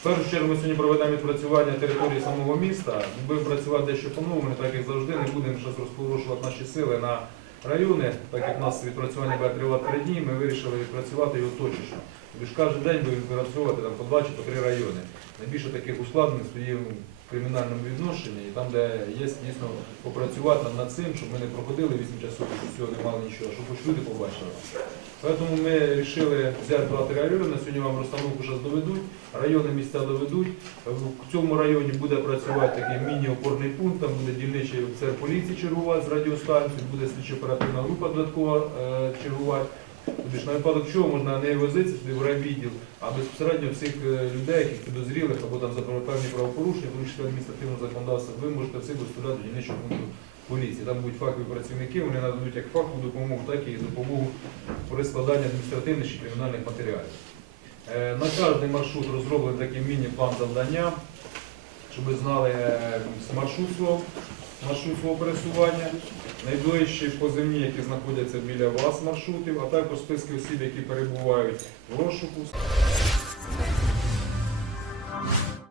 В першу чергу ми сьогодні проведемо відпрацювання території самого міста. Будемо працювати дещо по-новому, так як завжди, не будемо зараз розпорошувати наші сили на райони, так як у нас відпрацювання буде тривати три дні, ми вирішили відпрацювати його точечно. Тобто кожен день будемо відпрацьовувати там, по два чи по три райони. Найбільше таких ускладненостей є в кримінальному відношенні, і там, де є дійсно попрацювати над цим, щоб ми не проходили 8 часов і з цього не мали нічого, щоб хоч люди побачили. Тому ми вирішили взяти два-три на сьогодні вам розстановку зараз доведуть, райони місця доведуть. В цьому районі буде працювати такий міні-опорний пункт, там буде дільничий офіцер поліції чергувати з радіостанцією, буде слідчо-оперативна група додаткова е, чергувати. Тобто на випадок чого можна не возитися сюди в райвідділ, а безпосередньо всіх е, людей, яких підозрілих або там за певні правопорушення, тому числі адміністративного законодавства, ви можете всіх доставляти до дільничого пункту поліції. Там будуть фахові працівники, вони нададуть як фахову допомогу, так і допомогу при складанні адміністративних чи кримінальних матеріалів. Е, На кожний маршрут розроблений такий міні-план завдання, щоб ви знали е, маршрут свого, маршрут свого пересування, найближчі позивні, які знаходяться біля вас маршрутів, а також списки осіб, які перебувають в розшуку.